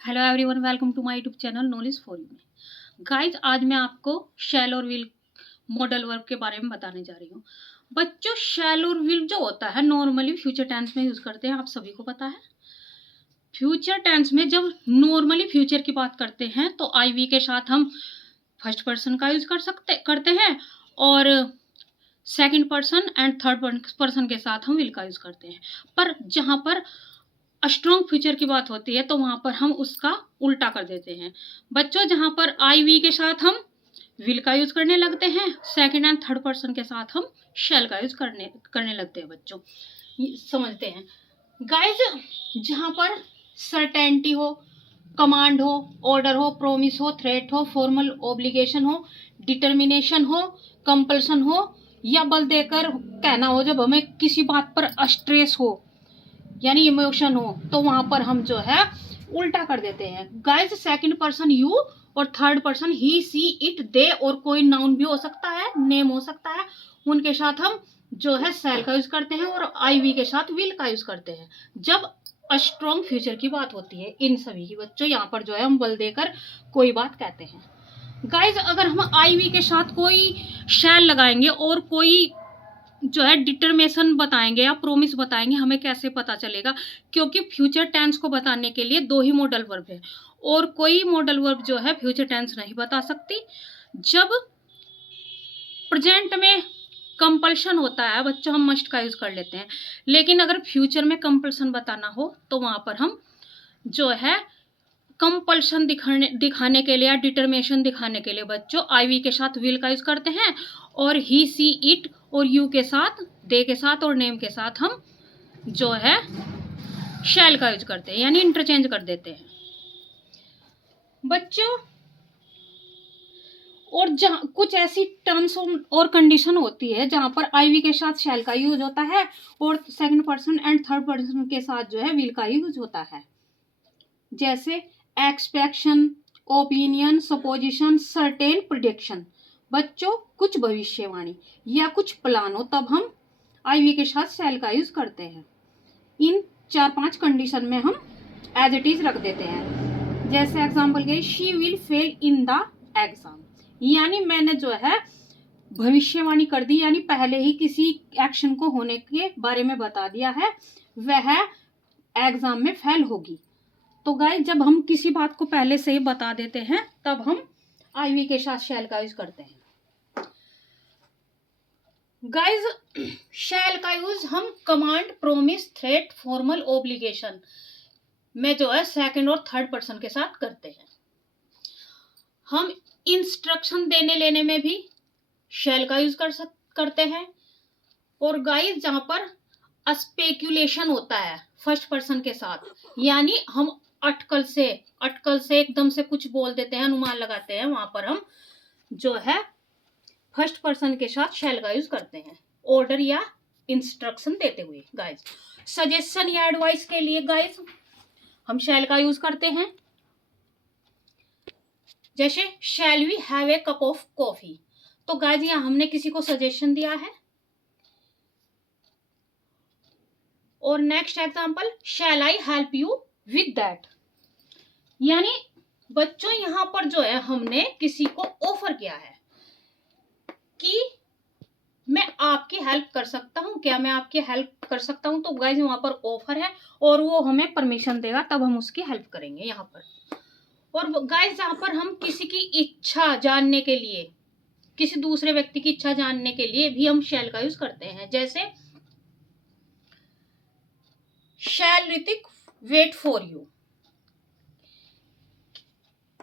Hello everyone, welcome to my YouTube channel knowledge for you में। Guys, आज मैं आपको शैल और विल मॉडल वर्ब के बारे में बताने जा रही हूँ। बच्चों, शैल और विल जो होता है नॉर्मली फ्यूचर टेंस में यूज करते हैं, आप सभी को पता है। फ्यूचर टेंस में जब नॉर्मली फ्यूचर की बात करते हैं तो आई वी के साथ हम फर्स्ट पर्सन का यूज करते हैं, और second person and third person के साथ हम विल का यूज करते हैं। पर जहाँ पर स्ट्रॉन्ग फ्यूचर की बात होती है तो वहां पर हम उसका उल्टा कर देते हैं। बच्चों, जहां पर आई वी के साथ हम विल का यूज करने लगते हैं, सेकंड एंड थर्ड पर्सन के साथ हम शैल का यूज करने लगते हैं। बच्चों, ये समझते हैं। गाइज, जहां पर सर्टेनिटी हो, कमांड हो, ऑर्डर हो, प्रोमिस हो, थ्रेट हो, फॉर्मल ऑब्लिगेशन हो, डिटर्मिनेशन हो, कंपल्सन हो, या बल देकर कहना हो, जब हमें किसी बात पर स्ट्रेस हो यानी इमोशन हो, तो वहां पर हम जो है उल्टा कर देते हैं। गाइस, सेकंड पर्सन यू और third person he, she, it, they और कोई नाउन भी हो सकता है, नेम हो सकता है, उनके साथ हम जो है शैल का यूज करते हैं और आई वी के साथ विल का यूज करते हैं जब स्ट्रॉन्ग फ्यूचर की बात होती है। इन सभी की बच्चों यहाँ पर जो है हम बल देकर कोई बात कहते हैं। गाइज, अगर हम आई वी के साथ कोई शैल लगाएंगे और कोई जो है डिटरमेशन बताएंगे या प्रोमिस बताएंगे, हमें कैसे पता चलेगा? क्योंकि फ्यूचर टेंस को बताने के लिए दो ही मॉडल वर्ब है और कोई मॉडल वर्ब जो है फ्यूचर टेंस नहीं बता सकती। जब प्रेजेंट में कंपल्शन होता है बच्चों, हम मस्ट का यूज कर लेते हैं, लेकिन अगर फ्यूचर में कंपल्शन बताना हो तो वहां पर हम जो है कंपल्शन दिखाने के लिए या डिटरमेशन दिखाने के लिए बच्चों आई वी के साथ विल का यूज करते हैं, और ही, सी, इट और यू के साथ, दे के साथ और नेम के साथ हम जो है शैल का यूज करते हैं, यानी इंटरचेंज कर देते हैं बच्चों। और जहाँ कुछ ऐसी टर्म्स और कंडीशन होती है जहां पर आई वी के साथ शैल का यूज होता है और second person and third person के साथ जो है विल का यूज होता है, जैसे expectation, opinion, supposition, certain, prediction. बच्चों, कुछ भविष्यवाणी या कुछ प्लान हो तब हम आई वी के साथ शैल का यूज करते हैं। इन 4-5 कंडीशन में हम एज इट इज रख देते हैं। जैसे एग्जाम्पल के, she will fail in the exam, यानी मैंने जो है भविष्यवाणी कर दी, यानी पहले ही किसी एक्शन को होने के बारे में बता दिया है, वह एग्जाम में फेल होगी। तो गाइस, जब हम किसी बात को पहले से ही बता देते हैं तब हम आई वी के साथ शैल का यूज करते हैं। गाइस, शैल का यूज हम command, promise, threat, formal obligation में जो है सेकंड और थर्ड पर्सन के साथ करते हैं। हम इंस्ट्रक्शन देने लेने में भी शैल का यूज करते हैं। और गाइस, जहां पर स्पेक्यूलेशन होता है फर्स्ट पर्सन के साथ, यानी हम अटकल से एकदम से कुछ बोल देते हैं, अनुमान लगाते हैं, वहां पर हम जो है फर्स्ट पर्सन के साथ शैल का यूज करते हैं, ऑर्डर या इंस्ट्रक्शन देते हुए। गाइस, सजेशन या एडवाइस के लिए गाइस हम शैल का यूज करते हैं, जैसे shall we have a cup of coffee. तो गाइस, यहाँ हमने किसी को सजेशन दिया है। और next example, shall I help you with that, यानी बच्चों यहां पर जो है हमने किसी को ऑफर किया है कि मैं आपकी हेल्प कर सकता हूं, क्या मैं आपकी हेल्प कर सकता हूं? तो गाइस, वहां पर ऑफर है और वो हमें परमिशन देगा तब हम उसकी हेल्प करेंगे यहाँ पर। और गाइस, जहां पर हम किसी की इच्छा जानने के लिए, किसी दूसरे व्यक्ति की इच्छा जानने के लिए भी हम शैल का यूज करते हैं, जैसे शैल ऋतिक वेट फॉर यू,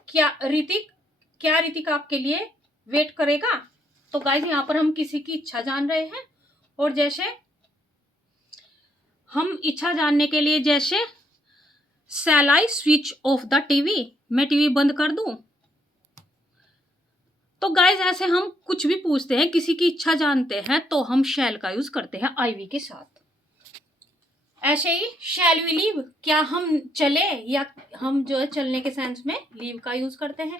क्या ऋतिक आपके लिए वेट करेगा? तो गाइस, यहाँ पर हम किसी की इच्छा जान रहे हैं। और जैसे हम इच्छा जानने के लिए, जैसे shall I switch off the TV, मैं टीवी बंद कर दूं? तो गाइस, ऐसे हम कुछ भी पूछते हैं, किसी की इच्छा जानते हैं तो हम शैल का यूज करते हैं आई वी के साथ। ऐसे ही शैल वी लीव, क्या हम चले, या हम जो है चलने के सेंस में लीव का यूज करते हैं।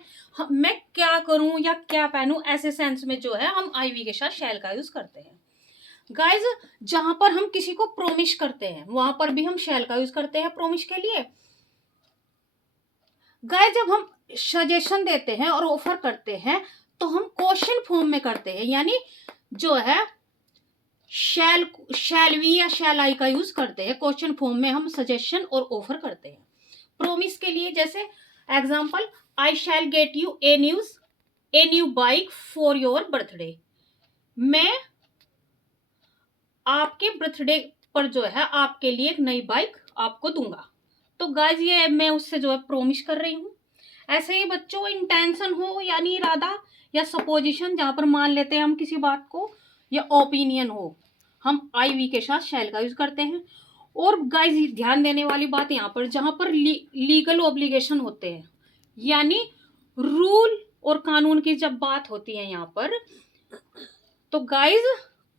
मैं क्या करूं या क्या पहनूं, ऐसे सेंस में जो है हम आई वी के साथ शैल का यूज करते हैं। गाइज, जहां पर हम किसी को प्रोमिस करते हैं वहां पर भी हम शैल का यूज करते हैं प्रोमिस के लिए। गाइस जब हम सजेशन देते हैं और ऑफर करते हैं तो हम क्वेश्चन फॉर्म में करते हैं, यानी जो है शैल वी या शैल आई का यूज करते हैं। क्वेश्चन फॉर्म में हम सजेशन और ऑफर करते हैं। प्रोमिस के लिए जैसे example, I shell get U a new bike for your birthday. मैं आपके बर्थडे पर जो है आपके लिए एक नई बाइक आपको दूंगा। तो गाइज ये मैं उससे जो है प्रोमिस कर रही हूँ। ऐसे ही बच्चों, इंटेंशन हो यानी इरादा, या सपोजिशन जहां पर मान लेते हैं हम किसी बात को, या ओपिनियन हो, हम आई वी के साथ शैल का यूज करते हैं। और गाइज ध्यान देने वाली बात यहाँ पर, जहां पर लीगल ऑब्लिगेशन होते हैं, यानी रूल और कानून की जब बात होती है यहाँ पर, तो गाइज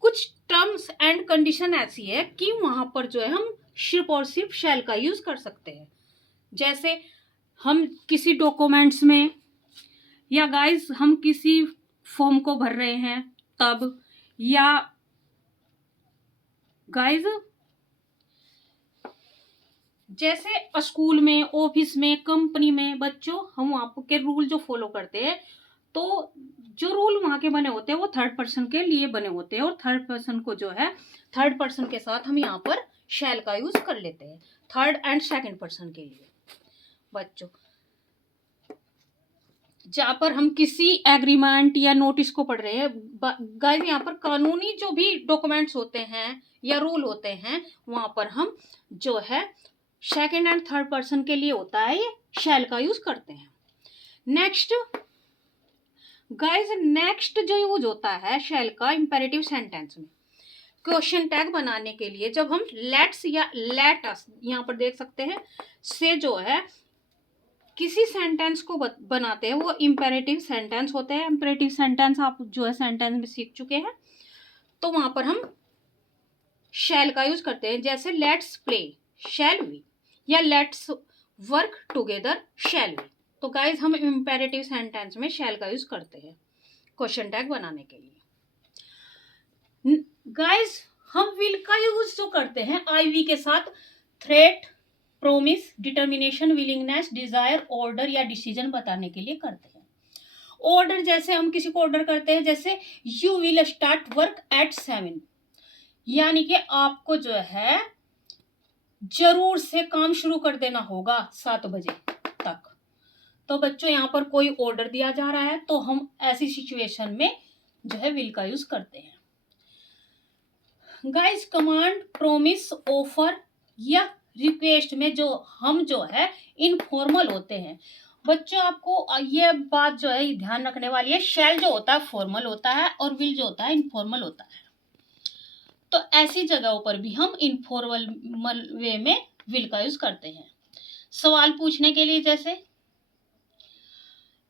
कुछ टर्म्स एंड कंडीशन ऐसी है कि वहां पर जो है हम सिर्फ और सिर्फ शैल का यूज कर सकते हैं। जैसे हम किसी डॉक्यूमेंट्स में, या गाइज हम किसी फॉर्म को भर रहे हैं तब, या गाइज जैसे स्कूल में, ऑफिस में, कंपनी में बच्चों, हम वहां के रूल जो फॉलो करते हैं, तो जो रूल वहां के बने होते हैं वो थर्ड पर्सन के लिए बने होते हैं, और थर्ड पर्सन को जो है थर्ड पर्सन के साथ हम यहाँ पर शैल का यूज कर लेते हैं, थर्ड एंड सेकंड पर्सन के लिए। बच्चों जहां पर हम किसी एग्रीमेंट या नोटिस को पढ़ रहे हैं, गाइस यहाँ पर कानूनी जो भी डॉक्यूमेंट्स होते हैं या रूल होते हैं, वहां पर हम जो है सेकंड एंड थर्ड पर्सन के लिए होता है ये शैल का यूज करते हैं। नेक्स्ट गाइस, नेक्स्ट जो यूज होता है शैल का इंपेरेटिव सेंटेंस में, क्वेश्चन टैग बनाने के लिए, जब हम लेट्स या लेट अस यहाँ पर देख सकते हैं से जो है किसी सेंटेंस को बनाते हैं, वो इंपेरेटिव सेंटेंस होते हैं। इंपेरेटिव सेंटेंस आप जो है सेंटेंस में सीख चुके हैं, तो वहां पर हम शैल का यूज करते हैं। जैसे लेट्स प्ले शैल वी, या let's work together shall we. तो गाइज हम इंपेरेटिव सेंटेंस में शैल का यूज करते हैं क्वेश्चन टैग बनाने के लिए। गाइज हम विल का यूज जो करते हैं आई वी के साथ, threat, promise, determination, willingness, desire, order या डिसीजन बताने के लिए करते हैं। ऑर्डर जैसे हम किसी को ऑर्डर करते हैं, जैसे you will start work at 7, यानी कि आपको जो है जरूर से काम शुरू कर देना होगा 7 बजे तक। तो बच्चों यहाँ पर कोई ऑर्डर दिया जा रहा है, तो हम ऐसी सिचुएशन में जो है विल का यूज करते हैं। गाइस कमांड, प्रोमिस, ऑफर या रिक्वेस्ट में जो हम जो है इनफॉर्मल होते हैं। बच्चों आपको ये बात जो है ध्यान रखने वाली है, शैल जो होता है फॉर्मल होता है और विल जो होता है इनफॉर्मल होता है। तो ऐसी जगहों पर भी हम इनफॉर्मल वे में विल का यूज करते हैं। सवाल पूछने के लिए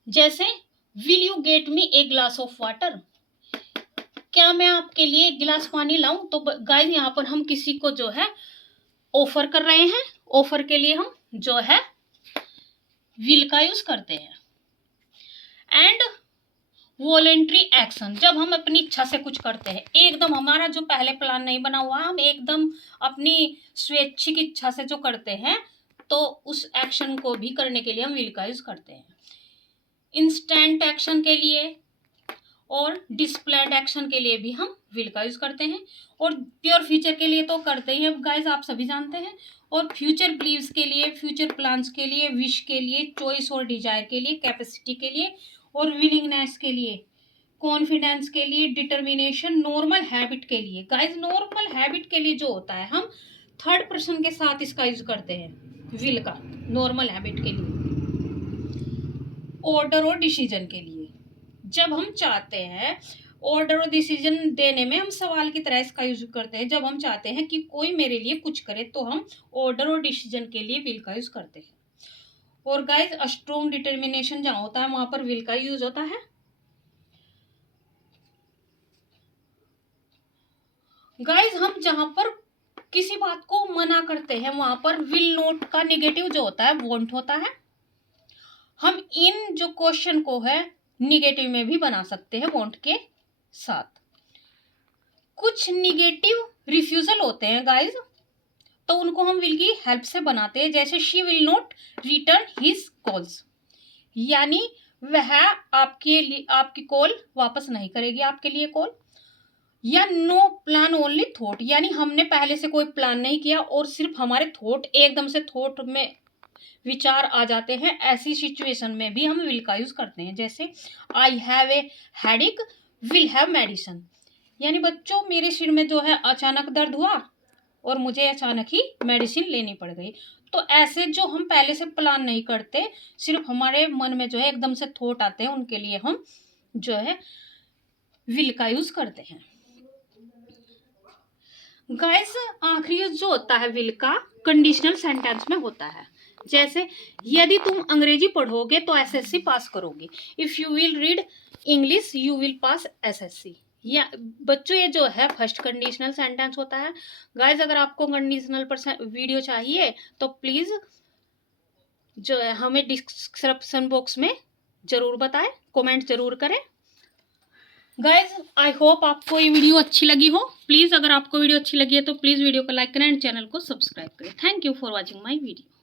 जैसे will you get me a glass of water, क्या मैं आपके लिए एक गिलास पानी लाऊं। तो गाइस यहाँ पर हम किसी को जो है ऑफर कर रहे हैं, ऑफर के लिए हम जो है विल का यूज करते हैं। एंड वॉलेंट्री एक्शन, जब हम अपनी इच्छा से कुछ करते हैं, एकदम हमारा जो पहले प्लान नहीं बना हुआ, हम एकदम अपनी स्वैच्छिक इच्छा से जो करते हैं, तो उस एक्शन को भी करने के लिए हम विल का यूज करते हैं। इंस्टेंट एक्शन के लिए और डिस्प्लेड एक्शन के लिए भी हम विल का यूज करते हैं। और प्योर फ्यूचर के लिए तो करते ही हैं गाइस, आप सभी जानते हैं। और फ्यूचर बिलीव्स के लिए, फ्यूचर प्लान्स के लिए, विश के लिए, चॉइस और डिजायर के लिए, कैपेसिटी के लिए और विलिंगनेस के लिए, कॉन्फिडेंस के लिए, डिटर्मिनेशन, नॉर्मल हैबिट के लिए। गाइस नॉर्मल हैबिट के लिए जो होता है, हम थर्ड पर्सन के साथ इसका यूज करते हैं विल का, नॉर्मल हैबिट के लिए। ऑर्डर और डिसीजन के लिए, जब हम चाहते हैं ऑर्डर और डिसीजन देने में हम सवाल की तरह इसका यूज करते हैं। जब हम चाहते हैं कि कोई मेरे लिए कुछ करे, तो हम ऑर्डर और डिसीजन के लिए विल का यूज करते हैं। और गाइस स्ट्रॉन्ग डिटर्मिनेशन जहां होता है, वहां पर विल का यूज होता है। गाइस हम जहां पर किसी बात को मना करते हैं, वहां पर विल नॉट का निगेटिव जो होता है वोंट होता है। हम इन जो क्वेश्चन को है निगेटिव में भी बना सकते हैं वोंट के साथ। कुछ निगेटिव रिफ्यूजल होते हैं गाइस, तो उनको हम विल की हेल्प से बनाते हैं। जैसे she will not return his calls, यानी वह आपकी कॉल वापस नहीं करेगी, आपके लिए कॉल। या नो प्लान ओनली थॉट, यानी हमने पहले से कोई प्लान नहीं किया और सिर्फ हमारे थॉट एकदम से थॉट में विचार आ जाते हैं, ऐसी सिचुएशन में भी हम विल का यूज करते हैं। जैसे I have a headache, will have medicine, यानी बच्चों मेरे सिर में जो है अचानक दर्द हुआ और मुझे अचानक ही मेडिसिन लेनी पड़ गई। तो ऐसे जो हम पहले से प्लान नहीं करते, सिर्फ हमारे मन में जो है एकदम से थॉट आते हैं, उनके लिए हम जो है विल का यूज करते हैं। गाइस आखिरी यूज जो होता है विल का कंडीशनल सेंटेंस में होता है। जैसे यदि तुम अंग्रेजी पढ़ोगे तो एसएससी पास करोगे, if you will read English you will pass SSC. या बच्चों ये जो है फर्स्ट कंडीशनल सेंटेंस होता है। गाइस अगर आपको कंडीशनल वीडियो चाहिए तो प्लीज जो है हमें डिस्क्रिप्शन बॉक्स में जरूर बताएं, कमेंट जरूर करें। गाइज आई होप आपको ये वीडियो अच्छी लगी हो। प्लीज़ अगर आपको वीडियो अच्छी लगी है तो प्लीज़ वीडियो को लाइक करें एंड चैनल को सब्सक्राइब करें। Thank you for watching my video.